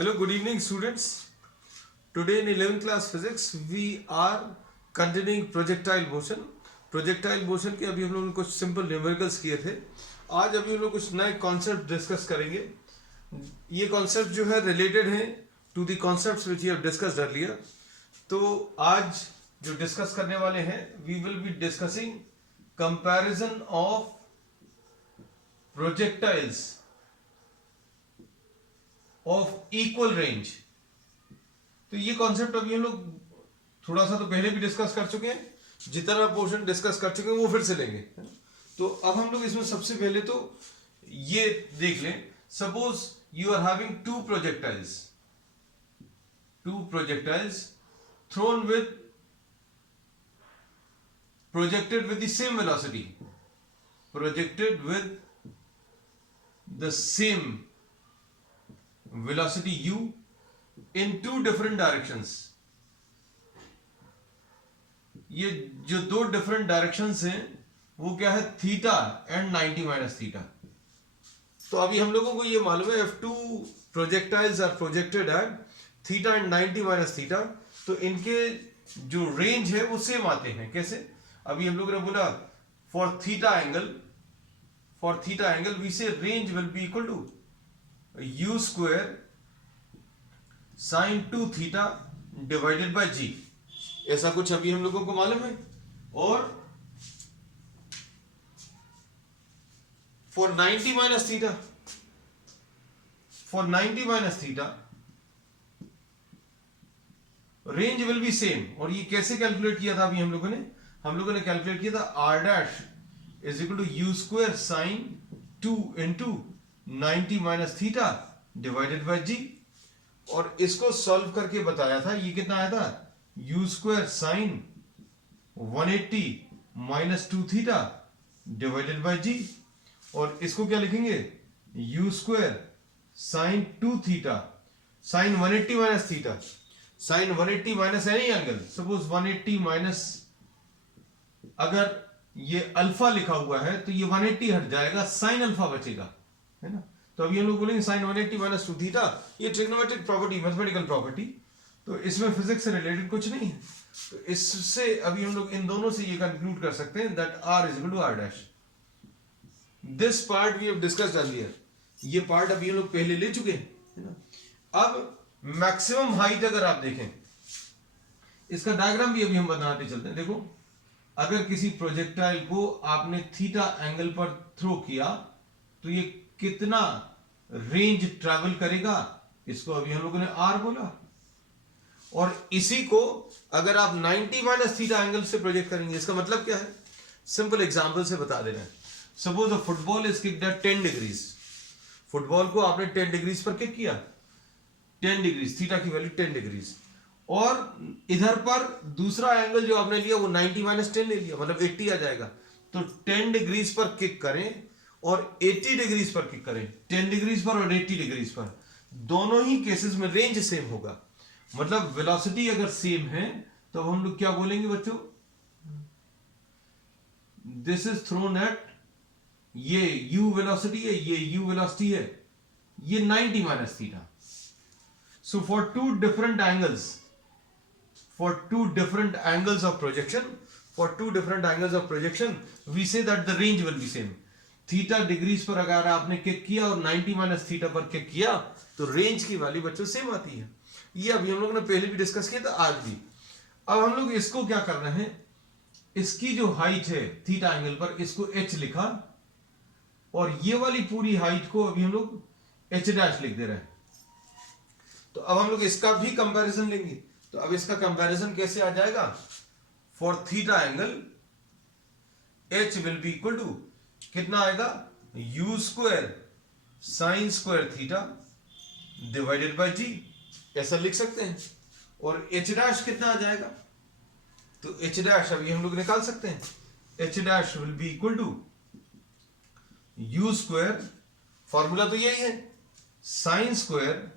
Hello, good evening, students. Today in 11th class physics, we are continuing projectile motion. Projectile motion के अभी हम लोगों ने कुछ सिंपल न्यूमेरिकल्स किए थे. आज अभी हम लोग कुछ नए कॉन्सेप्ट डिस्कस करेंगे. ये कॉन्सेप्ट जो है रिलेटेड हैं to the concepts which you have discussed earlier. तो आज जो डिस्कस करने वाले हैं, we will be discussing comparison of projectiles of equal range. तो ये कॉन्सेप्ट अभी हम लोग थोड़ा सा तो पहले भी डिस्कस कर चुके हैं, जितना पोर्शन डिस्कस कर चुके हैं वो फिर से लेंगे. तो अब हम लोग इसमें सबसे पहले तो ये देख लें. Suppose you are having two projectiles thrown with projected with the same velocity, projected with the same velocity u in two different directions. ये जो दो डिफरेंट डायरेक्शंस हैं वो क्या है, थीटा एंड 90 माइनस थीटा. तो अभी हम लोगों को ये मालूम है F2 projectiles are projected at theta and 90 minus theta. तो इनके जो रेंज है वो सेम आते हैं. कैसे? अभी हम लोगों ने बोला फॉर थीटा एंगल वी से range will be equal to u square sine 2 theta divided by g. ऐसा कुछ अभी हम लोगों को मालूम है. और for 90 minus theta range will be same. और ये कैसे कैलकुलेट किया था अभी हम लोगों ने कैलकुलेट किया था r dash is equal to u square sine 2 into 90 minus theta divided by g. और इसको सॉल्व करके बताया था, ये कितना आया था, u square sine 180 minus 2 theta divided by g. और इसको क्या लिखेंगे, u square sine 2 theta sine 180 minus theta, sine 180 minus any angle. Suppose 180 minus, अगर ये अल्फा लिखा हुआ है तो ये 180 हट जाएगा, साइन अल्फा बचेगा, है ना. तो अभी हम लोग बोलेंगे साइन 180 माइनस 2 थीटा. ये ट्रिग्नोमेट्रिक प्रॉपर्टी, मैथमेटिकल प्रॉपर्टी, तो इसमें फिजिक्स से रिलेटेड कुछ नहीं है. तो इससे अभी हम लोग इन दोनों से ये कंक्लूड कर सकते हैं that R is equal to R dash. This part we have discussed earlier. ये पार्ट अभी हम लोग पहले ले चुके हैं, है ना. अब मैक्सिमम हाइट अगर आप देखें, इसका डायग्राम भी अभी हम बनाते चलते हैं. देखो, अगर किसी प्रोजेक्टाइल को आपने थीटा एंगल पर थ्रो किया तो ये कितना रेंज ट्रैवल करेगा, इसको अभी हम लोगों ने आर बोला. और इसी को अगर आप 90 माइनस थीटा एंगल से प्रोजेक्ट करेंगे, इसका मतलब क्या है, सिंपल एग्जांपल से बता दे रहे हैं. Suppose a football is kicked at 10 degrees. Football को आपने 10 डिग्रीज पर किक किया, 10 डिग्रीज, थीटा की वैल्यू 10 डिग्रीज. और इधर पर दूसरा एंगल जो आपने लिया वो 90 माइनस 10 ले लिया, मतलब 80 आ जाएगा. तो 10 डिग्रीज पर किक करें और 80 डिग्रीज पर किक करें, 10 डिग्रीज पर और 80 डिग्रीज पर, दोनों ही केसेस में रेंज सेम होगा. मतलब वेलोसिटी अगर सेम है तो हम लोग क्या बोलेंगे बच्चों, दिस इज थ्रोन एट, ये u वेलोसिटी है, ये u वेलोसिटी है, ये 90 minus theta. So for two different angles of projection, we say that the range will be same. Theta degrees पर अगर आपने किक किया और 90 माइनस थीटा पर किक किया तो रेंज की वैल्यू बच्चों सेम आती है. ये अभी हम लोगों ने पहले भी डिस्कस किया था, आज भी. अब हम लोग इसको क्या कर रहे हैं, इसकी जो हाइट है थीटा एंगल पर, इसको h लिखा, और ये वाली पूरी हाइट को अभी हम लोग h डैश लिख दे रहे हैं. तो अब हम लोग इसका भी कंपैरिजन लेंगे. तो अब इसका कंपैरिजन कैसे आ जाएगा, for theta angle h will be equal to कितना आएगा, u square sine square theta divided by g. ऐसा लिख सकते हैं. और h डैश कितना आ जाएगा, तो h डैश अभी हम लोग निकाल सकते हैं. h dash will be equal to u square, formula तो यही है, साइन स्क्वायर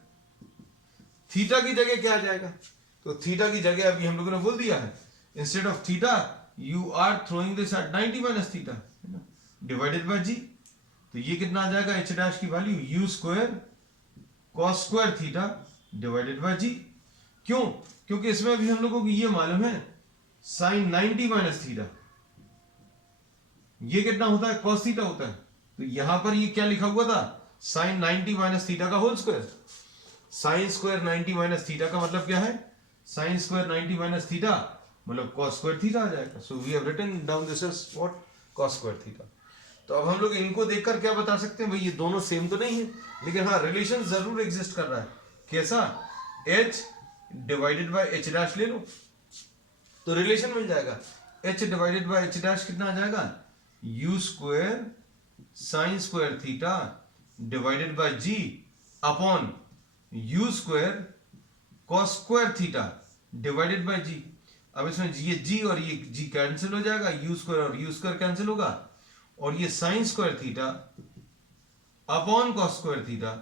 थीटा की जगह क्या आ जाएगा, तो थीटा की जगह अभी हम लोगों ने बोल दिया है, instead of theta you are throwing this at 90 minus theta divided by g. तो ये कितना आ जाएगा, एच डैश की value u square cos square theta divided by g. क्यों? क्योंकि इसमें भी हम लोगों को ये मालूम है साइन 90 माइनस थीटा ये कितना होता है, कॉस थीटा होता है। तो यहां पर ये क्या लिखा हुआ था, साइन 90 माइनस थीटा का whole square. Sine square 90 minus theta का मतलब क्या है, साइन स्क्वायर 90 माइनस थीटा मतलब कॉस स्क्वायर थीटा आ जाएगा। So we have written down this as what, cos square theta. तो अब हम लोग इनको देखकर क्या बता सकते हैं, भाई ये दोनों सेम तो नहीं है, लेकिन हाँ रिलेशन जरूर एग्जिस्ट कर रहा है। कैसा, h divided by h dash ले लो तो रिलेशन मिल जाएगा। h divided by h dash कितना आ जाएगा, u square sine square theta divided bye g upon u square cos square theta divided bye g। अब इसमें ये g और ये g कैंसिल हो जाएगा, u स्क्वायर और u स्क्वायर कैंसिल होगा, और ये sine square theta upon cos square theta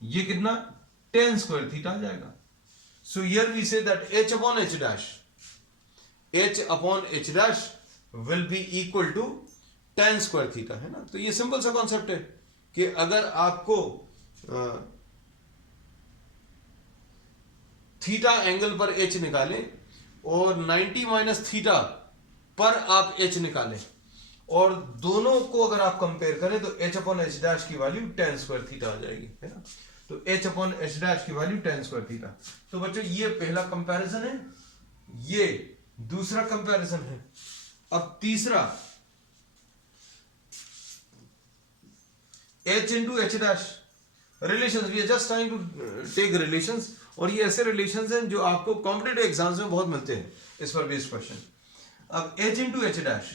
ये कितना, टेन स्क्वायर थीटा आ जाएगा। So here we say that h upon h dash, h upon h dash will be equal to tan square theta, है ना। तो ये सिंपल सा concept है कि अगर आपको थीटा एंगल पर h निकालें और 90 माइनस थीटा पर आप h निकालें और दोनों को अगर आप कंपेयर करें तो h अपॉन h डैश की वैल्यू टेन स्क्वायर थीटा आ जाएगी, है ना। तो h अपॉन h डैश की वैल्यू टेन स्क्वायर थीटा। तो बच्चों ये पहला कंपैरिजन है, ये दूसरा कंपैरिजन है। अब तीसरा h into h dash relations, we are just trying to take relations, और ये ऐसे रिलेशंस हैं जो आपको कॉम्पिटिटिव एग्जाम्स में बहुत मिलते हैं, इस पर बेस्ड क्वेश्चन। अब h into h dash,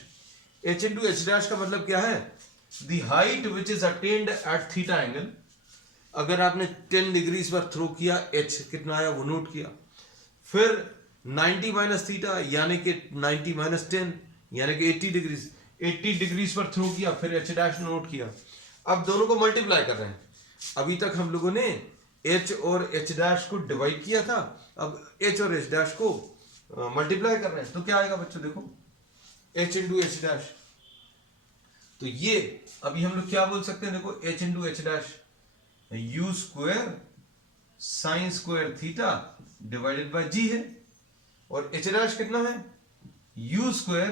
h into h dash का मतलब क्या है, the height which is attained at theta angle. अगर आपने 10 डिग्रीज पर थ्रो किया, h कितना आया वो नोट किया, फिर 90 माइनस थीटा यानी कि 90 माइनस 10 यानी कि 80 डिग्रीज पर थ्रो किया, फिर h डैश नोट किया। अब दोनों को मल्टीप्लाई कर रहे हैं। अभी तक हम लोगों ने h और h डैश को डिवाइड किया था, अब h और h डैश को मल्टीप्लाई कर रहे हैं। तो क्या आएगा बच्चों, देखो h इंटू एच डैश, तो ये अभी हम लोग क्या बोल सकते हैं, देखो h into h dash u square sine square theta divided bye g है, और h डैश कितना है, u square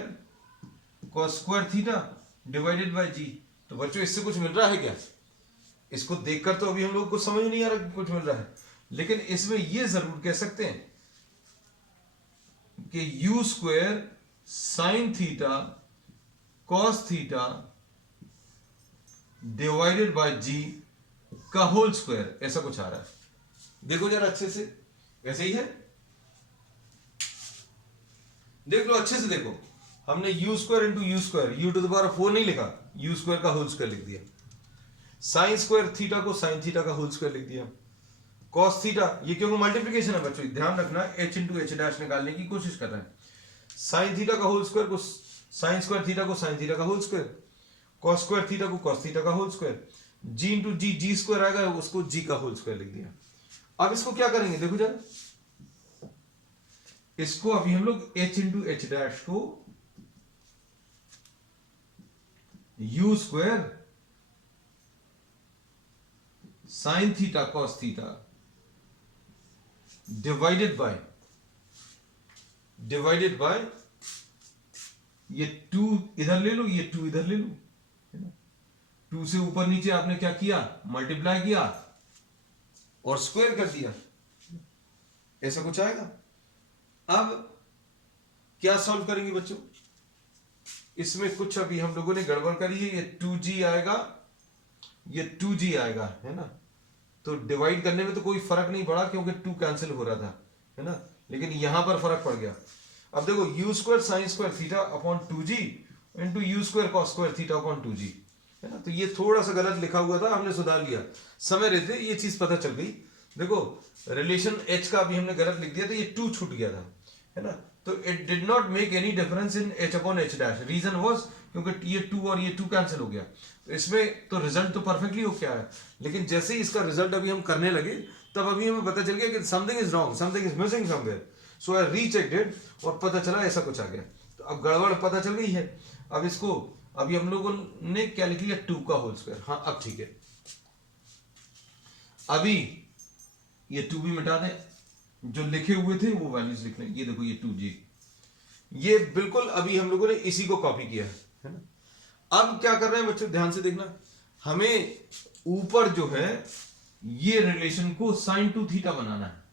cos square theta divided bye g। तो बच्चों इससे कुछ मिल रहा है क्या, इसको देखकर तो अभी हम लोग को समझ नहीं आ रहा कि कुछ मिल रहा है, लेकिन इसमें ये जरूर कह सकते हैं कि u square sine theta cos theta divided bye g का होल स्क्वायर, ऐसा कुछ आ रहा है। देखो जरा अच्छे से, ऐसे ही है, देख लो अच्छे से, देखो हमने u square into u square, u to the power 4 नहीं लिखा, u स्क्वायर का होल स्क्वायर लिख दिया, साइन स्क्वायर थीटा को साइन थीटा का होल स्क्वायर लिख दिया, कॉस थीटा, ये क्योंकि मल्टीप्लिकेशन है बच्चों, ध्यान रखना h इंटू एच डैश निकालने की कोशिश कर रहे हैं, साइन थीटा का होल स्क्वायर को साइन स्क्वायर थीटा को साइन थीटा का whole square, cos square theta को कॉस थीटा का whole square, g into g, g square आएगा उसको जी का होल स्क्वायर लिख दिया। अब इसको क्या करेंगे, देखो जरा, इसको अभी हम लोग h इंटू एच डैश को u square sine theta cos theta divided bye ये 2 इधर ले लो, ये 2 इधर ले लो, है ना। 2 से ऊपर नीचे आपने क्या किया, मल्टीप्लाई किया और स्क्वायर कर दिया, ऐसा कुछ आएगा। अब क्या सॉल्व करेंगे बच्चों, इसमें कुछ अभी हम लोगों ने गड़बड़ करी है, ये 2g आएगा, ये 2g आएगा, है ना। तो डिवाइड करने में तो कोई फर्क नहीं पड़ा क्योंकि 2 कैंसिल हो रहा था, है ना, लेकिन यहां पर फर्क पड़ गया। अब देखो u square sine square theta upon 2g into u square cos square theta upon 2g, है ना। तो ये थोड़ा सा गलत लिखा हुआ था, हमने सुधार लिया, समय रहते ये चीज पता चल गई। देखो रिलेशन h का अभी हमने गलत लिख दिया तो ये 2 छूट गया था, है ना। तो it did not make any difference in h upon h dash, reason was क्योंकि ये 2 और ये 2 कैंसिल हो गया, तो इसमें तो रिजल्ट तो परफेक्टली हो गया है, लेकिन जैसे ही इसका रिजल्ट अभी हम करने लगे तब अभी हमें पता चल गया कि something is wrong, something is missing somewhere. So I rechecked it और पता चला ऐसा कुछ आ गया। तो अब गड़बड़ पता चल गई है। अब इसको अभी हम लोगों ने क्या लिख लिया, 2 का होल स्क्वायर। हाँ अब ठीक है। अभी ये 2 भी मिटा दें, जो लिखे हुए थे वो वैल्यूज लिख लें। ये देखो ये 2g, ये बिल्कुल अभी हम लोगों ने इसी को कॉपी किया है ना। अब क्या कर रहे हैं बच्चों, ध्यान से देखना, हमें ऊपर जो है ये रिलेशन को sin 2 थीटा बनाना है।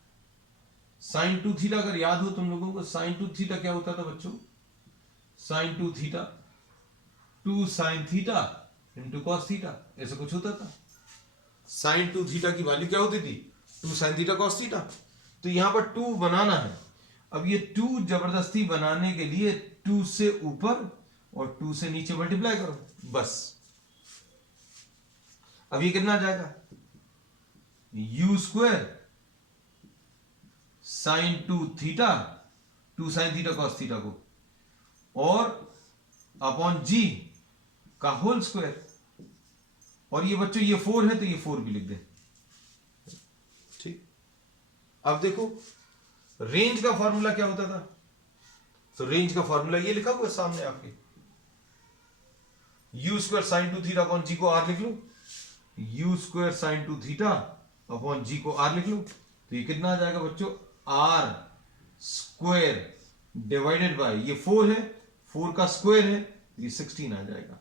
sin 2 थीटा अगर याद हो तुम लोगों को, sin 2 थीटा क्या होता था बच्चों, sin 2 theta 2 sin theta into cos theta, ऐसा कुछ होता था। sin 2 थीटा की वैल्यू क्या होती थी, 2 sin थीटा cos थीटा। तो यहां पर 2 बनाना है। अब ये 2 जबरदस्ती बनाने के लिए 2 से ऊपर और 2 से नीचे मल्टीप्लाई करो, बस। अब ये कितना आ जाएगा, u square sine 2 theta 2 sign theta cos theta को और अपॉन जी का होल स्क्वायर। और ये बच्चों ये 4 है तो ये 4 भी लिख दें, ठीक। अब देखो रेंज का फॉर्मूला क्या होता था, तो रेंज का फॉर्मूला ये लिखा हुआ है सामने आपके, u square sine 2 theta upon g को r लिख लो, u square sine 2 theta upon g को r लिख लो। तो ये कितना आ जाएगा बच्चों, r स्क्वायर डिवाइडेड बाय ये 4 है, 4 का स्क्वायर है, ये 16 आ जाएगा।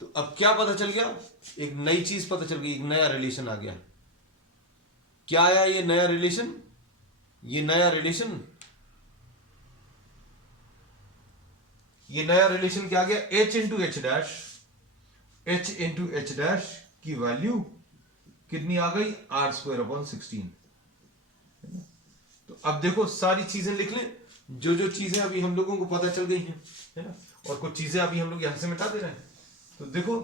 तो अब क्या पता चल गया, एक नई चीज पता चल गई, एक नया रिलेशन आ गया। क्या आया ये नया रिलेशन, ये नया रिलेशन, ये नया रिलेशन क्या आ गया, h into h dash, h into h dash की वैल्यू कितनी आ गई, r स्क्वायर अपॉन 16। तो अब देखो सारी चीजें लिख लें, जो जो चीजें अभी हम लोगों को पता चल गई हैं, है ना, और कुछ चीजें अभी हम लोग यहां से मिटा दे रहे हैं। तो देखो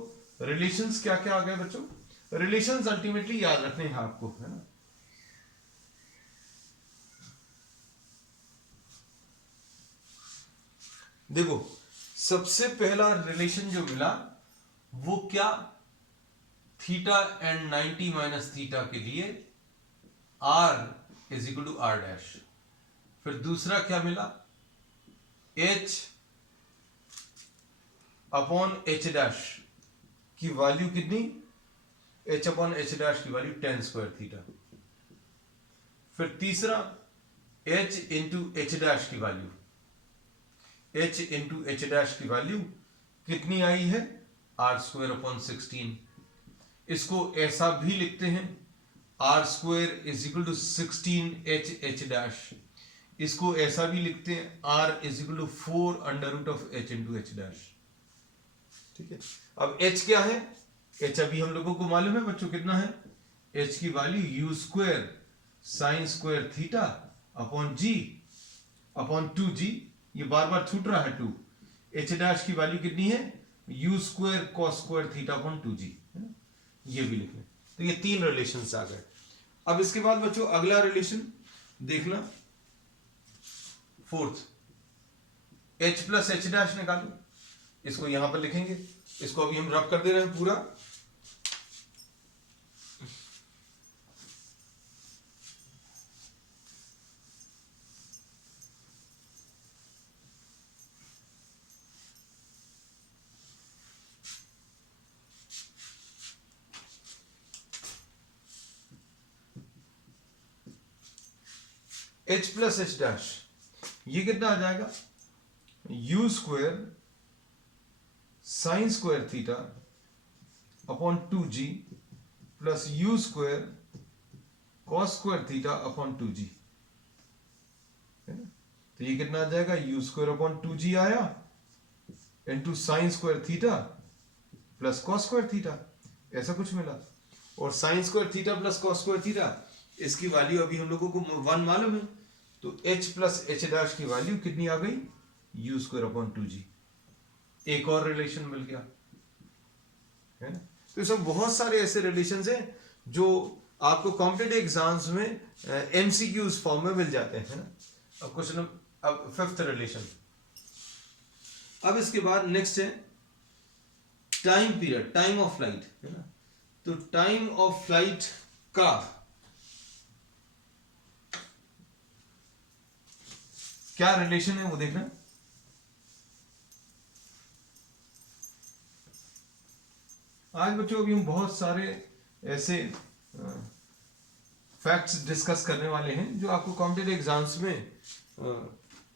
रिलेशंस क्या क्या आ गए बच्चों, रिलेशंस अल्टीमेटली याद रखने हैं आपको, है ना। देखो सबसे पहला रिलेशन जो मिला वो क्या, थीटा एंड 90 माइनस थीटा के लिए r is equal to r dash. फिर दूसरा क्या मिला, h अपॉन एच डैश की वैल्यू कितनी, h अपॉन एच डैश की वैल्यू 10 स्क्वायर थीटा। फिर तीसरा h इंटू एच डैश की value, h into h dash की वैल्यू कितनी आई है, r स्क्वायर अपॉन 16। इसको ऐसा भी लिखते हैं r square is equal to 16 h dash. इसको ऐसा भी लिखते हैं r is equal to 4 under root of h into h dash, ठीक है। अब h क्या है, h अभी हम लोगों को मालूम है बच्चों कितना है, h की value u square sine square theta upon g upon 2g, ये बार बार छूट रहा है 2। h डैश की वैल्यू कितनी है, u square cos square theta upon 2g, है ना, ये भी लिख लें। तो ये 3 रिलेशंस आ गए। अब इसके बाद बच्चों अगला रिलेशन देखना, fourth, h plus H dash निकालो, इसको यहां पर लिखेंगे, इसको अभी हम रब कर दे रहे हैं पूरा। h प्लस एच डैश ये कितना आ जाएगा, u square sine square theta upon 2g plus u square cos square theta upon 2g, है ना। तो ये कितना आ जाएगा, u स्क्वायर अपॉन 2g आया into sine square theta plus cos square theta, ऐसा कुछ मिला। और sign square theta plus cos square theta, इसकी वैल्यू अभी हम लोगों को 1 मालूम है। तो h प्लस एच डैश की वैल्यू कितनी आ गई, u स्क्वायर अपॉन 2g। एक और रिलेशन मिल गया, है ना। तो इसमें बहुत सारे ऐसे रिलेशंस हैं जो आपको कॉम्पिटिटिव एग्जाम्स में एमसीक्यूज फॉर्म में मिल जाते हैं, है ना। अब क्वेश्चन, अब फिफ्थ रिलेशन। अब इसके बाद नेक्स्ट है time period, time of flight, है ना। तो टाइम ऑफ फ्लाइट का क्या रिलेशन है वो देखना। आज बच्चों अभी हम बहुत सारे ऐसे फैक्ट्स डिस्कस करने वाले हैं जो आपको कॉम्पिटेटिव एग्जाम्स में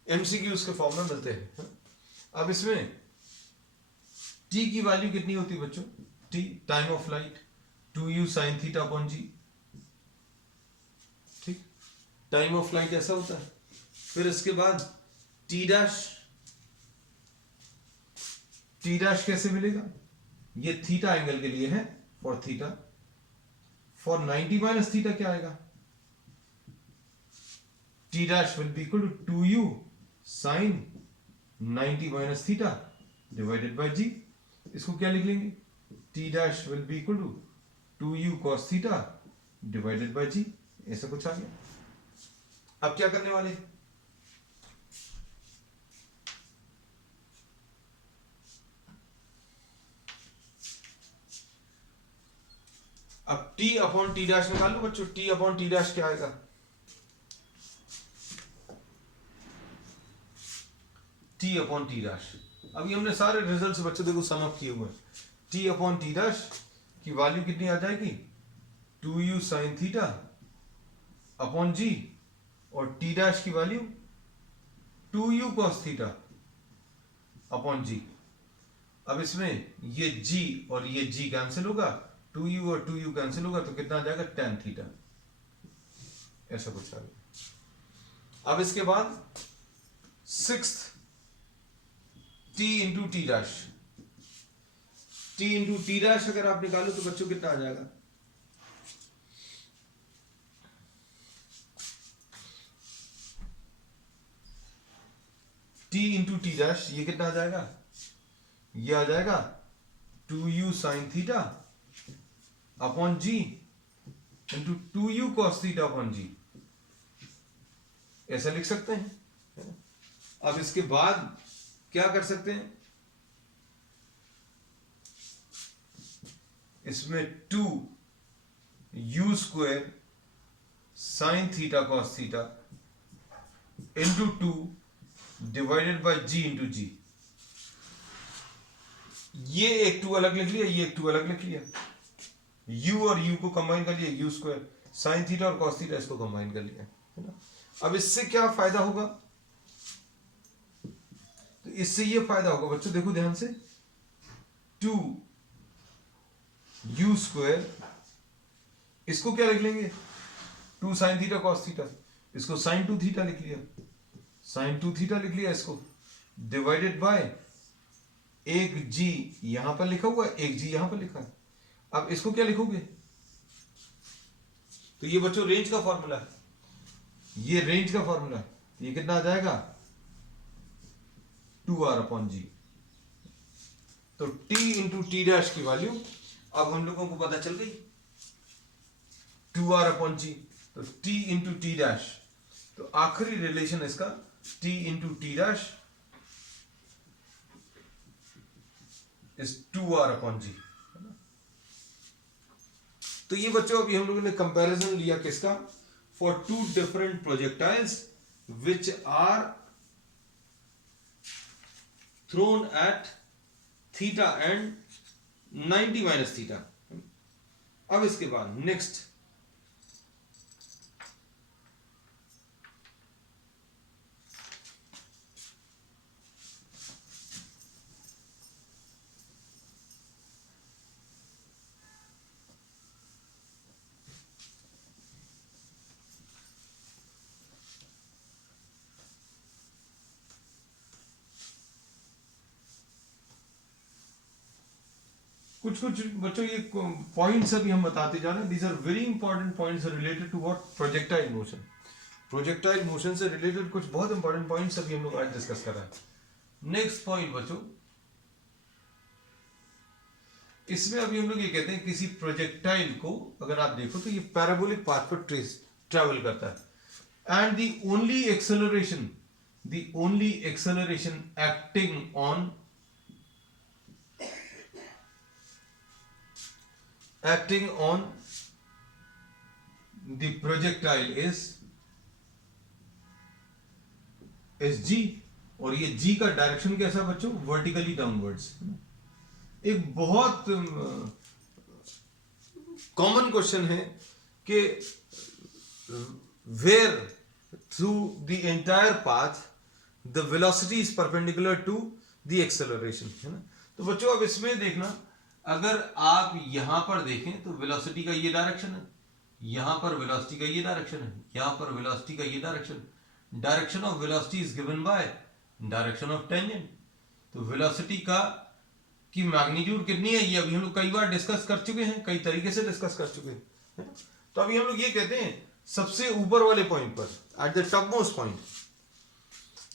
एमसीक्यूज के फॉर्म में मिलते हैं। अब इसमें टी की वैल्यू कितनी होती है बच्चों? T time of flight 2u sin theta upon g. ठीक, टाइम ऑफ फ्लाइट ऐसा होता है। फिर इसके बाद टी डैश कैसे मिलेगा? ये थीटा एंगल के लिए है, for theta. For 90 minus theta क्या आएगा? T dash will be equal to 2u sin 90 minus theta divided by g. इसको क्या लिख लेंगे? T dash will be equal to 2u cos theta divided by g. ऐसा कुछ आ गया। अब क्या करने वाले? अब t अपॉन टी डैश निकाल लो बच्चों। t अपॉन टी डैश क्या आएगा? t upon T dash. अभी हमने सारे रिजल्ट्स बच्चों देखो सम अप किए हुए हैं। t अपॉन टी डैश की वैल्यू कितनी आ जाएगी? 2u sin theta upon g, और t डैश की value 2u cos theta upon g. अब इसमें ये g और ये g कैंसिल होगा, 2u और 2u कैंसिल होगा, तो कितना आ जाएगा? tan theta. ऐसा कुछ आ गया। अब इसके बाद 6th t into t dash. t into t dash अगर आप निकालो तो बच्चों कितना आ जाएगा? t इंटू टी डैश ये कितना आ जाएगा? ये आ जाएगा 2u sin theta upon g into 2u cos theta upon g. ऐसा लिख सकते हैं। अब इसके बाद क्या कर सकते हैं? इसमें 2u square sine theta cos theta into 2 divided by g into g. ये एक 2 अलग लिख लिया, ये एक 2 अलग लिख लिया। u और u को कंबाइन कर लिया, u स्क्वायर साइन थीटा और कॉस थीटा इसको कंबाइन कर लिया, है ना। अब इससे क्या फायदा होगा? तो इससे ये फायदा होगा बच्चों, देखो ध्यान से, 2u स्क्वायर, इसको क्या लिख लेंगे? 2 साइन थीटा कॉस थीटा, इसको साइन 2 थीटा लिख लिया, साइन 2 थीटा लिख लिया इसको, डिवाइडेड बाय एक g यहां पर लिखा हुआ है, एक g यहां पर लिखा है। अब इसको क्या लिखोगे? तो ये बच्चों रेंज का फॉर्मूला है, ये रेंज का फॉर्मूला है। ये कितना आ जाएगा? 2r upon g. तो t इंटू टी डैश की वैल्यू अब हम लोगों को पता चल गई, 2r अपॉन जी। तो t इंटू टी डैश, तो आखिरी रिलेशन इसका t into t dash is 2r upon g. तो ये बच्चों अभी हम लोगों ने कंपैरिजन लिया किसका? For 2 different projectiles which are thrown at theta and 90 minus theta. अब इसके बाद नेक्स्ट कुछ कुछ बच्चों ये पॉइंट्स अभी हम बताते जा रहे हैं। These are very important points related to what? Projectile motion. Projectile motion से रिलेटेड कुछ बहुत इंपॉर्टेंट पॉइंट्स अभी हम लोग आज डिस्कस कर रहे हैं। नेक्स्ट पॉइंट बच्चों, इसमें अभी हम लोग ये कहते हैं किसी प्रोजेक्टाइल को अगर आप देखो तो ये पैराबोलिक पाथ पर ट्रेवल करता है, and the only acceleration acting on the projectile is g, और ये g का डायरेक्शन कैसा बच्चों? Vertically downwards. एक बहुत कॉमन क्वेश्चन है कि where through the entire path the velocity is perpendicular to the acceleration, है ना। तो बच्चों अब इसमें देखना, अगर आप यहां पर देखें तो वेलोसिटी का ये डायरेक्शन है, यहां पर वेलोसिटी का ये डायरेक्शन है, यहां पर वेलोसिटी का ये direction, direction of velocity is given by direction of tangent. तो वेलोसिटी का की मैग्नीट्यूड कितनी है ये अभी हम लोग कई बार डिस्कस कर चुके हैं, कई तरीके से डिस्कस कर चुके हैं। तो अभी हम लोग ये कहते हैं सबसे ऊपर वाले पॉइंट पर, eight the top most point,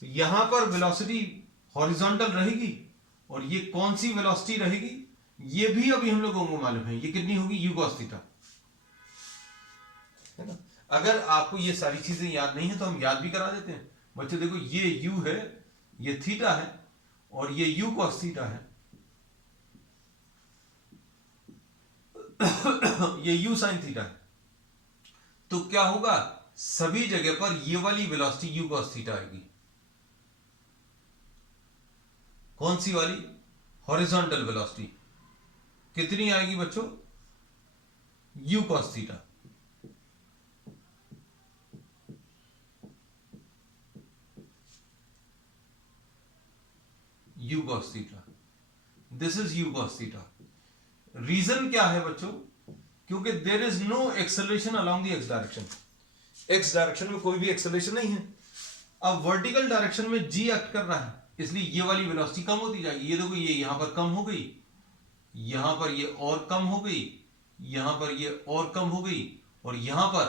यहां पर वेलोसिटी हॉरिजॉन्टल रहेगी, और ये कौन सी वेलोसिटी रहेगी ये भी अभी हम लोगों को मालूम है, ये कितनी होगी, u cos थीटा, है ना। अगर आपको ये सारी चीजें याद नहीं है तो हम याद भी करा देते हैं बच्चों। देखो ये u है, ये थीटा है, और ये u cos थीटा है, ये u sin थीटा है। तो क्या होगा, सभी जगह पर ये वाली वेलोसिटी u cos थीटा आएगी। कौन सी वाली, हॉरिजॉन्टल वेलोसिटी कितनी आएगी बच्चों, u cos theta. u cos theta, this is u cos theta. Reason क्या है बच्चों, क्योंकि there is no acceleration along the x direction, x direction में कोई भी एक्सेलरेशन नहीं है। अब वर्टिकल डायरेक्शन में g एक्ट कर रहा है, इसलिए ये वाली वेलोसिटी कम होती जाएगी। ये देखो ये यहां पर कम हो गई, यहां पर ये और कम हो गई, यहां पर ये और कम हो गई, और यहां पर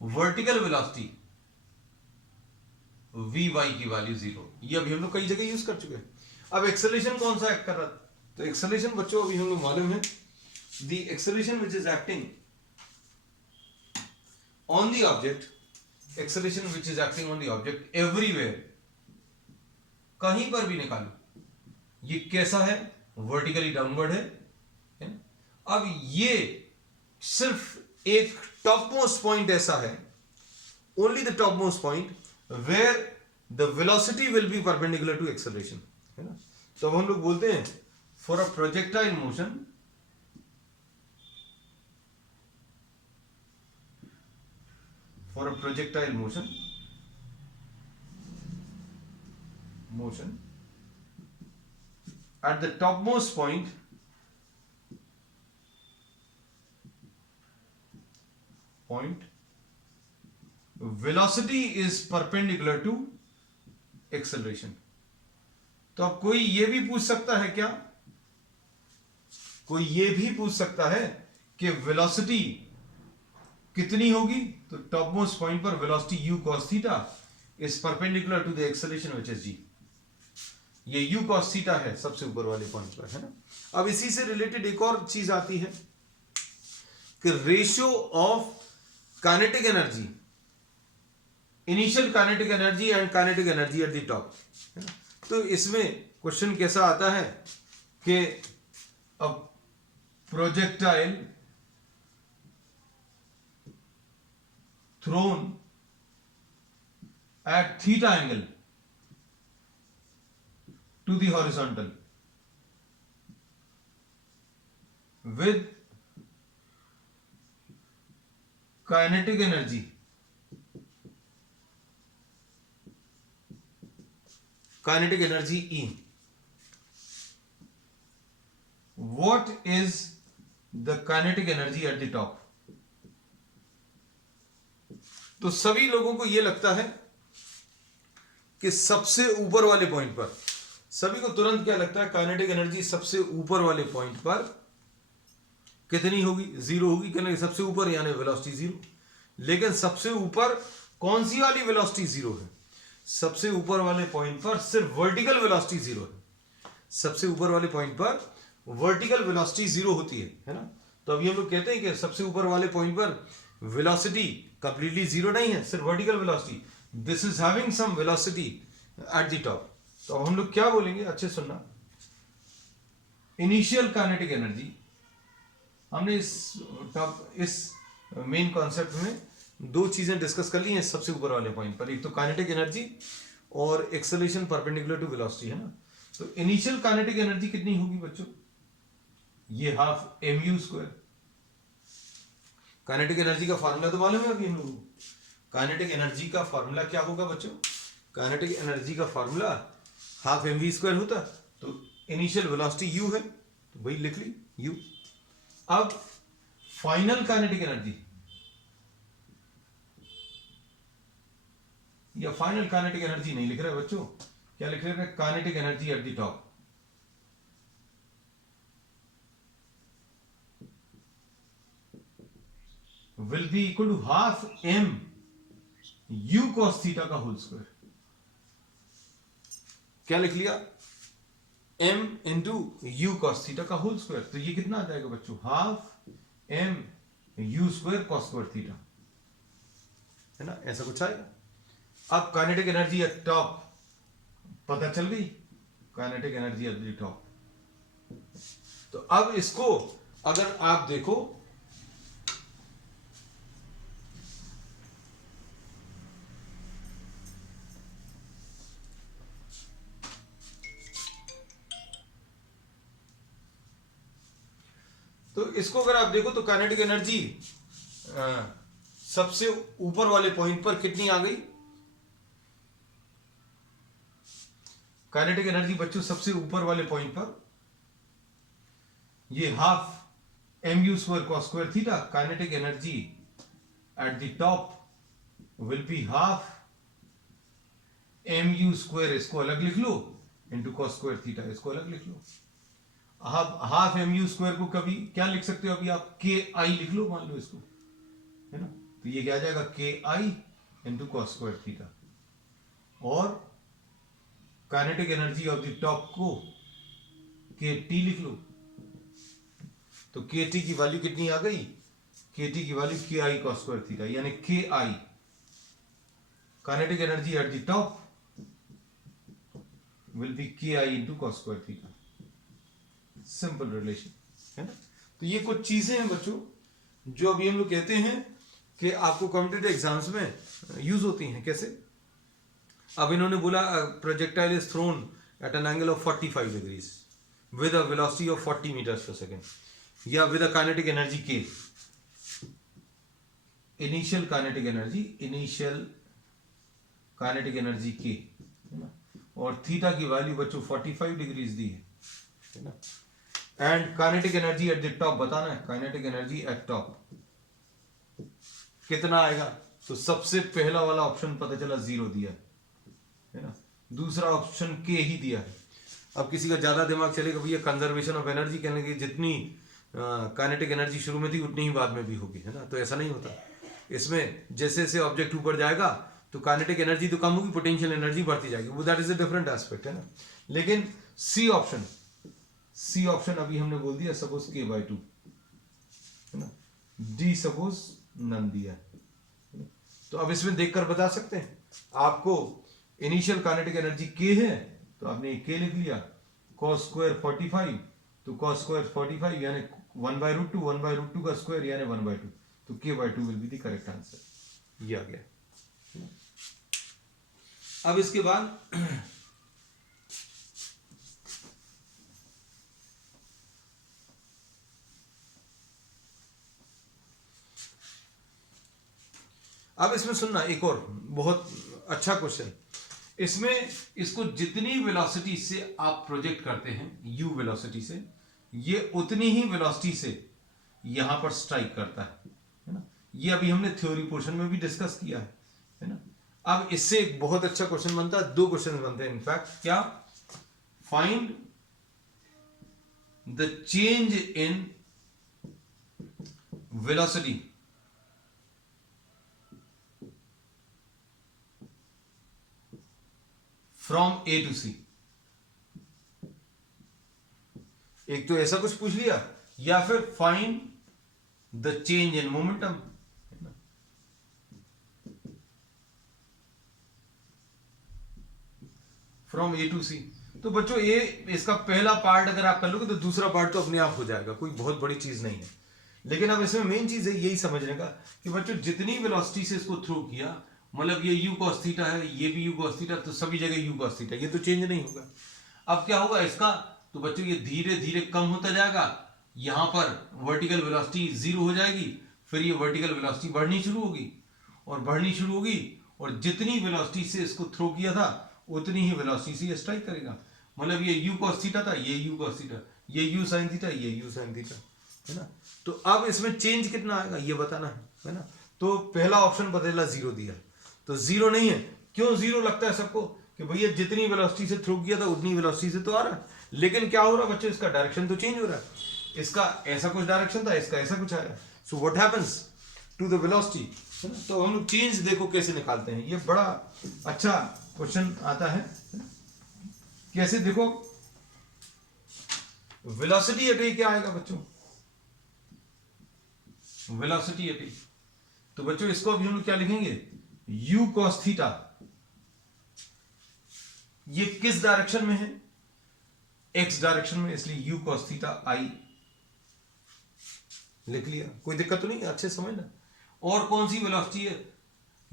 वर्टिकल वेलोसिटी vy की वैल्यू 0। ये अभी हम लोग कई जगह यूज कर चुके हैं। अब एक्सेलरेशन कौन सा एक्ट कर रहा था, तो एक्सेलरेशन बच्चों अभी हम लोग मालूम है, the acceleration which is acting on the object, acceleration which is acting on the object everywhere, कहीं पर भी निकालो, ये कैसा है, वर्टिकली डाउनवर्ड है ना? अब ये सिर्फ एक टॉप मोस्ट पॉइंट ऐसा है, only the top most point where the velocity will be perpendicular to acceleration, है ना। तो अब हम लोग बोलते हैं for a projectile motion, for a projectile motion at the topmost point velocity is perpendicular to acceleration। तो अब कोई ये भी पूछ सकता है क्या, कोई ये भी पूछ सकता है कि वेलोसिटी कितनी होगी, तो टॉप मोस्ट पॉइंट पर velocity u cos theta is perpendicular to the acceleration which is g। ये u cos थीटा है सबसे ऊपर वाले पॉइंट पर, है ना। अब इसी से रिलेटेड एक और चीज आती है कि ratio of kinetic energy, initial kinetic energy and kinetic energy at the top, है ना। तो इसमें क्वेश्चन कैसा आता है कि अब projectile thrown at theta angle to the horizontal with kinetic energy E. What is the kinetic energy at the top? तो सभी लोगों को यह लगता है कि सबसे ऊपर वाले पॉइंट पर, सभी को तुरंत क्या लगता है, काइनेटिक एनर्जी सबसे ऊपर वाले पॉइंट पर कितनी होगी, 0 होगी, कहने सबसे ऊपर यानी वेलोसिटी 0। लेकिन सबसे ऊपर कौन सी वाली वेलोसिटी 0 है, सबसे ऊपर वाले पॉइंट पर सिर्फ वर्टिकल वेलोसिटी 0 है। सबसे ऊपर वाले पॉइंट पर वर्टिकल वेलोसिटी 0 होती है ना। तो अभी हम लोग कहते हैं कि सबसे ऊपर वाले पॉइंट पर वेलोसिटी कंप्लीटली 0 नहीं है, सिर्फ vertical velocity, this is having some velocity at the top. तो अब हम लोग क्या बोलेंगे, अच्छे सुनना, इनिशियल काइनेटिक एनर्जी, हमने इस मेन कॉन्सेप्ट में दो चीजें डिस्कस कर ली हैं सबसे ऊपर वाले पॉइंट पर, एक तो काइनेटिक एनर्जी और एक्सेलरेशन परपेंडिकुलर टू वेलोसिटी, है ना। तो इनिशियल काइनेटिक एनर्जी कितनी होगी बच्चों, ये half mu square. Kinetic energy का फार्मूला तो मालूम है अभी हम लोगों को, काइनेटिक एनर्जी का फॉर्मूला क्या होगा बच्चों? काइनेटिक एनर्जी का formula half m v square होता, तो इनिशियल वेलोसिटी यू है तो वही लिख ली यू। अब फाइनल काइनेटिक एनर्जी या फाइनल काइनेटिक एनर्जी नहीं लिख रहे बच्चों, क्या लिख रहे हैं? Kinetic energy at the top will be equal to half m u cos theta का होल स्क्वायर। क्या लिख लिया? m into you cos theta का होल स्क्वायर। तो ये कितना आ जाएगा बच्चों? Half m u square cos square theta, है ना? ऐसा कुछ आएगा। अब काइनेटिक एनर्जी एट टॉप पता चल गई, kinetic energy at the top. तो अब इसको अगर आप देखो, तो इसको अगर आप देखो तो काइनेटिक एनर्जी सबसे ऊपर वाले पॉइंट पर कितनी आ गई? काइनेटिक एनर्जी बच्चों सबसे ऊपर वाले पॉइंट पर ये half m u square cos square theta. Kinetic energy at the top will be half m u square, इसको अलग लिख लो, इंटू कॉस स्क्वायर थीटा, इसको अलग लिख लो। हाफ एम यू स्क्वायर को कभी क्या लिख सकते हो? अभी आप के आई लिख लो, मान लो इसको, है ना? तो ये क्या आ जाएगा? के I into cos square theta. और kinetic energy of the top को के टी लिख लो, तो के टी की वैल्यू कितनी आ गई? के टी की वैल्यू के आई कॉस स्क्वायर थीटा, यानी K I kinetic energy at the top will be K I into cos square theta. Simple relation, है ना? तो ये कुछ चीजें हैं बच्चों जो अभी हम लोग कहते हैं कि आपको कॉम्पिटिटिव एग्जाम्स में यूज होती हैं। कैसे? अब इन्होंने बोला projectile is thrown at an angle of 45 degrees with a velocity of 40 metres per second, या with a kinetic energy K, initial kinetic energy K, है ना? और थीटा की वैल्यू बच्चों 45 डिग्रीज दी है ना? And kinetic energy at the top बताना है। काइनेटिक एनर्जी एट टॉप कितना आएगा? तो सबसे पहला वाला ऑप्शन पता चला 0 दिया है ना? दूसरा ऑप्शन के ही दिया है। अब किसी का ज्यादा दिमाग चलेगा भैया कंजर्वेशन ऑफ एनर्जी, कहने की जितनी काइनेटिक एनर्जी शुरू में थी उतनी ही बाद में भी होगी, है ना? तो ऐसा नहीं होता। इसमें जैसे जैसे ऑब्जेक्ट ऊपर जाएगा तो काइनेटिक एनर्जी तो कम होगी, पोटेंशियल एनर्जी बढ़ती जाएगी, वो that is a different aspect, है ना? लेकिन सी ऑप्शन अभी हमने बोल दिया सपोज k/2, है ना? डी सपोज नन दिया है। तो अब इसमें देखकर बता सकते हैं, आपको इनिशियल काइनेटिक एनर्जी k है तो आपने k लिख लिया, cos स्क्वायर 45, तो cos स्क्वायर 45 यानी 1/√2, 1/√2 का स्क्वायर यानी 1/2, तो k/2 will be the correct answer. ये आ गया। अब इसके बाद अब इसमें सुनना, एक और बहुत अच्छा क्वेश्चन। इसमें इसको जितनी वेलोसिटी से आप प्रोजेक्ट करते हैं u वेलोसिटी से, ये उतनी ही वेलोसिटी से यहां पर स्ट्राइक करता है ना? ये अभी हमने थ्योरी पोर्शन में भी डिस्कस किया है ना? अब इससे एक बहुत अच्छा क्वेश्चन बनता है, 2 क्वेश्चन बनते हैं इनफैक्ट। क्या? Find the change in velocity from A to C. एक तो ऐसा कुछ पूछ लिया, या फिर find the change in momentum, from A to C. तो बच्चों ये इसका पहला पार्ट अगर आप कर लोगे तो दूसरा पार्ट तो अपने आप हो जाएगा, कोई बहुत बड़ी चीज नहीं है। लेकिन अब इसमें मेन चीज है यही समझने का कि बच्चों जितनी वेलोसिटी से इसको थ्रो किया, मतलब ये u cos थीटा है, ये भी u cos थीटा, तो सभी जगह u cos थीटा, ये तो चेंज नहीं होगा। अब क्या होगा इसका? तो बच्चों ये धीरे धीरे कम होता जाएगा, यहां पर वर्टिकल वेलोसिटी 0 हो जाएगी, फिर ये वर्टिकल वेलोसिटी बढ़नी शुरू होगी, और बढ़नी शुरू होगी, और जितनी वेलोसिटी से इसको थ्रो किया था उतनी ही वेलोसिटी से ये स्ट्राइक करेगा। मतलब ये u cos थीटा था, ये u cos थीटा, ये u sin थीटा, ये u sin थीटा, है ना। तो अब इसमें चेंज कितना आएगा ये बताना है ना। तो पहला ऑप्शन बदला 0 दिया, तो 0 नहीं है। क्यों 0 लगता है सबको कि भैया जितनी वेलोसिटी से थ्रो किया था उतनी वेलोसिटी से तो आ रहा है, लेकिन क्या हो रहा है बच्चों, इसका डायरेक्शन तो चेंज हो रहा है। इसका ऐसा कुछ डायरेक्शन था, इसका ऐसा कुछ आया। So what happens to the velocity, है ना। तो हम लोग चेंज देखो कैसे निकालते हैं, ये बड़ा अच्छा क्वेश्चन आता है। कैसे देखो, वेलोसिटी एट ए क्या आएगा बच्चों, वेलोसिटी एट ए। तो बच्चों इसको अभी हम लोग क्या लिखेंगे, u cos थीटा। ये किस डायरेक्शन में है, x डायरेक्शन में, इसलिए u cos थीटा i लिख लिया। कोई दिक्कत तो नहीं है, अच्छे समझना। और कौन सी वेलोसिटी है,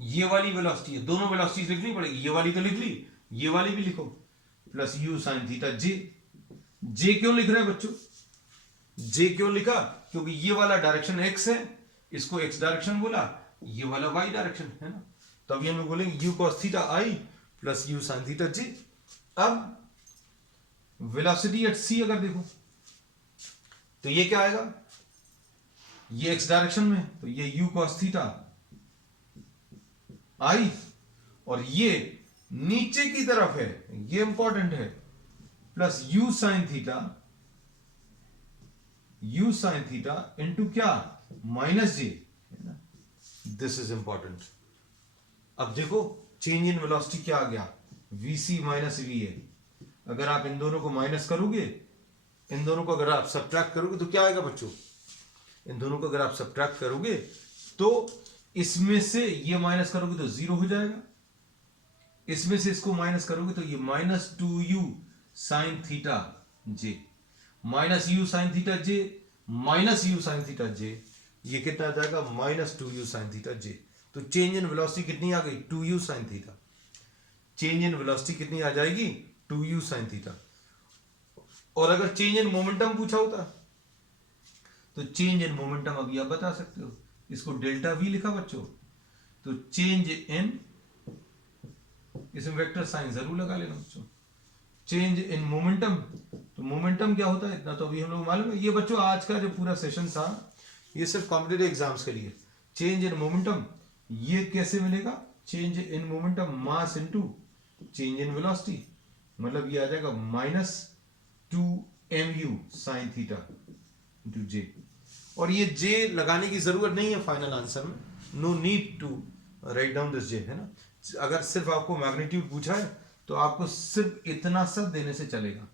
ये वाली वेलोसिटी है, दोनों वेलोसिटीज लिखनी पड़ेगी। ये वाली तो लिख ली, ये वाली भी लिखो, plus u sin theta j। j क्यों लिख रहे हैं बच्चों, j क्यों लिखा, क्योंकि ये वाला डायरेक्शन x है, इसको x डायरेक्शन बोला, ये वाला y डायरेक्शन है ना। तो अभी हम लोग बोलेंगे u cos theta i plus u sin theta j। अब वेलोसिटी एट c अगर देखो तो ये क्या आएगा, ये x डायरेक्शन में, तो ये u cos थीटा i, और ये नीचे की तरफ है, ये इंपॉर्टेंट है, plus u sin theta into क्या, माइनस j, है ना। This is important. अब देखो चेंज इन वेलोसिटी क्या आ गया, vc माइनस va। अगर आप इन दोनों को माइनस करोगे, इन दोनों को अगर आप सब्ट्रैक्ट करोगे तो क्या आएगा बच्चों, इन दोनों को अगर आप सब्ट्रैक्ट करोगे तो इसमें से ये माइनस करोगे तो 0 हो जाएगा, इसमें से इसको माइनस करोगे तो ये minus 2u sin theta j, minus u sin theta j minus u sin theta j, ये कितना आ जाएगा, minus 2u sin theta j। तो चेंज इन वेलोसिटी कितनी आ गई, 2u sin theta. Change in velocity कितनी आ जाएगी, 2u sin थीटा। और अगर चेंज इन मोमेंटम पूछा होता तो चेंज इन मोमेंटम अभी आप बता सकते हो, इसको डेल्टा v लिखा बच्चों। तो चेंज इन, इसमें वेक्टर साइन जरूर लगा लेना बच्चों, चेंज इन मोमेंटम। तो मोमेंटम क्या होता है इतना तो अभी हम लोग मालूम है। ये बच्चों आज का जो पूरा सेशन था ये सिर्फ कॉम्पिटिटिव एग्जाम्स के लिए। चेंज इन मोमेंटम ये कैसे मिलेगा, change in momentum mass into change in velocity, मतलब ये आ जाएगा minus 2mu sin theta into j। और ये j लगाने की जरूरत नहीं है फाइनल आंसर में, no need to write down this j, है ना। अगर सिर्फ आपको मैग्नीट्यूड पूछा है तो आपको सिर्फ इतना सा देने से चलेगा,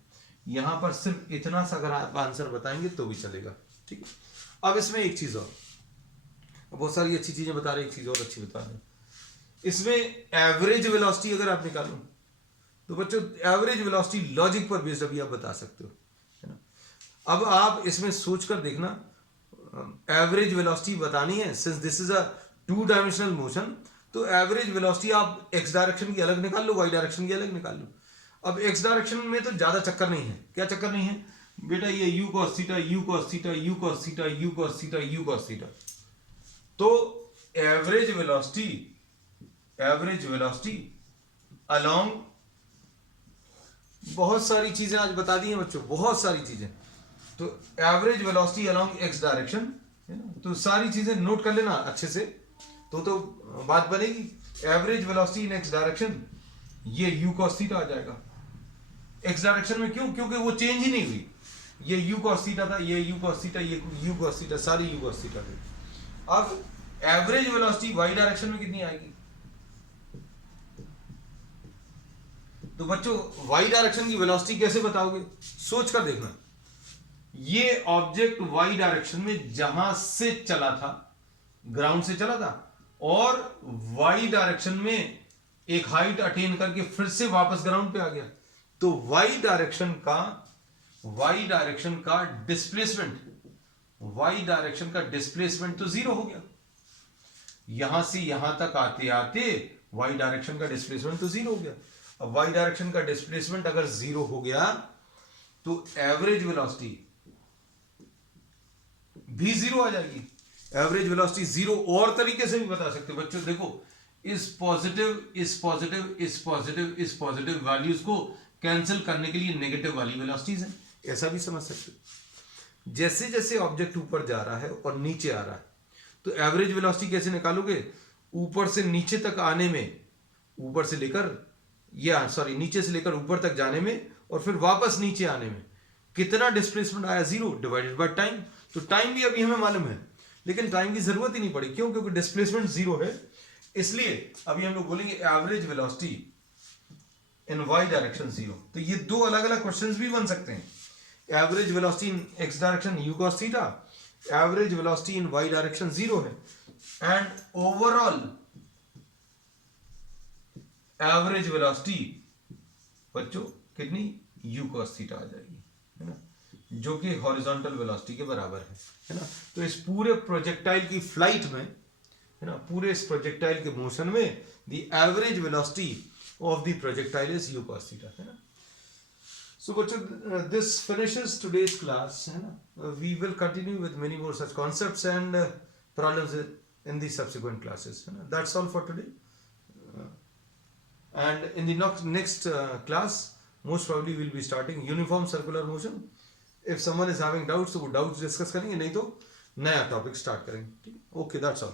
यहां पर सिर्फ इतना सा अगर आप आंसर बताएंगे तो भी चलेगा, ठीक है। अब इसमें एक चीज और, बहुत सारी अच्छी चीजें बता रहे, एक चीज और अच्छी बता रहे, इसमें एवरेज वेलोसिटी अगर आप निकालो तो बच्चों एवरेज वेलोसिटी लॉजिक पर बेस्ड अभी आप बता सकते हो, है ना। अब आप इसमें सोचकर देखना, एवरेज वेलोसिटी बतानी है, since this is a 2 dimensional motion, तो एवरेज वेलोसिटी आप x डायरेक्शन की अलग निकाल लो, y डायरेक्शन की अलग निकाल लो। अब x डायरेक्शन में तो ज्यादा चक्कर नहीं है, क्या चक्कर नहीं है बेटा, ये u cos theta, u cos theta, u cos theta, u cos theta, u cos theta. तो एवरेज वेलोसिटी अलोंग, बहुत सारी चीजें आज बता दी हैं बच्चों, बहुत सारी चीजें। तो average velocity along x direction, है ना। तो सारी चीजें नोट कर लेना अच्छे से, तो बात बनेगी। एवरेज वेलोसिटी इन x डायरेक्शन ये u cos थीटा आ जाएगा। x डायरेक्शन में क्यों, क्योंकि वो चेंज ही नहीं हुई, ये u cos थीटा था, ये u cos थीटा, ये u cos थीटा, सारी u cos थीटा थी। अब एवरेज वेलोसिटी y डायरेक्शन में कितनी आएगी, तो बच्चों y डायरेक्शन की वेलोसिटी कैसे बताओगे, सोच कर देखना। ये ऑब्जेक्ट y डायरेक्शन में जहां से चला था, ग्राउंड से चला था, और y डायरेक्शन में एक हाइट अटेन करके फिर से वापस ग्राउंड पे आ गया, तो y डायरेक्शन का डिस्प्लेसमेंट तो 0 हो गया। यहां से यहां तक आते आते y डायरेक्शन का डिस्प्लेसमेंट तो 0 हो गया। अब y डायरेक्शन का डिस्प्लेसमेंट अगर 0 हो गया तो एवरेज वेलोसिटी भी 0 आ जाएगी, एवरेज वेलोसिटी जीरो और तरीके से भी बता सकते हो बच्चों, देखो इस पॉजिटिव वैल्यूज को कैंसिल करने के लिए नेगेटिव वाली वेलोसिटीज है, ऐसा भी समझ सकते हो। जैसे जैसे ऑब्जेक्ट ऊपर जा रहा है और नीचे आ रहा है तो एवरेज वेलोसिटी कैसे निकालोगे, ऊपर से नीचे तक आने में, ऊपर से लेकर या सॉरी नीचे से लेकर ऊपर तक जाने में और फिर वापस नीचे आने में कितना डिस्प्लेसमेंट आया, जीरो डिवाइडेड बाय टाइम। तो टाइम भी अभी हमें मालूम है लेकिन टाइम की जरूरत ही नहीं पड़ी, क्यों, क्योंकि डिस्प्लेसमेंट जीरो है। इसलिए अभी हम लोग बोलेंगे average velocity in Y direction zero. तो ये दो अलग अलग क्वेश्चंस भी बन सकते हैं, average velocity in X direction u cos theta, average velocity in Y direction zero है, एंड ओवरऑल एवरेज वेलोसिटी बच्चों कितनी, यू कॉस थीटा आ जाएगी, है ना, जो कि हॉरिजॉन्टल वेलोसिटी के बराबर है ना। तो इस पूरे प्रोजेक्टाइल की फ्लाइट में, है ना, पूरे इस प्रोजेक्टाइल के मोशन में the average velocity of the projectile is you cos theta, है ना। सो बच्चों दिस फिनिशेस टुडेज क्लास, है ना। We will continue with many more such concepts and problems in the subsequent classes, है ना। That's all for today, and in the next class most probably we'll be starting uniform circular motion. if someone is having doubts तो वो doubts discuss करेंगे, नहीं तो नया topic start करेंगे, ठीक है। okay, that's all.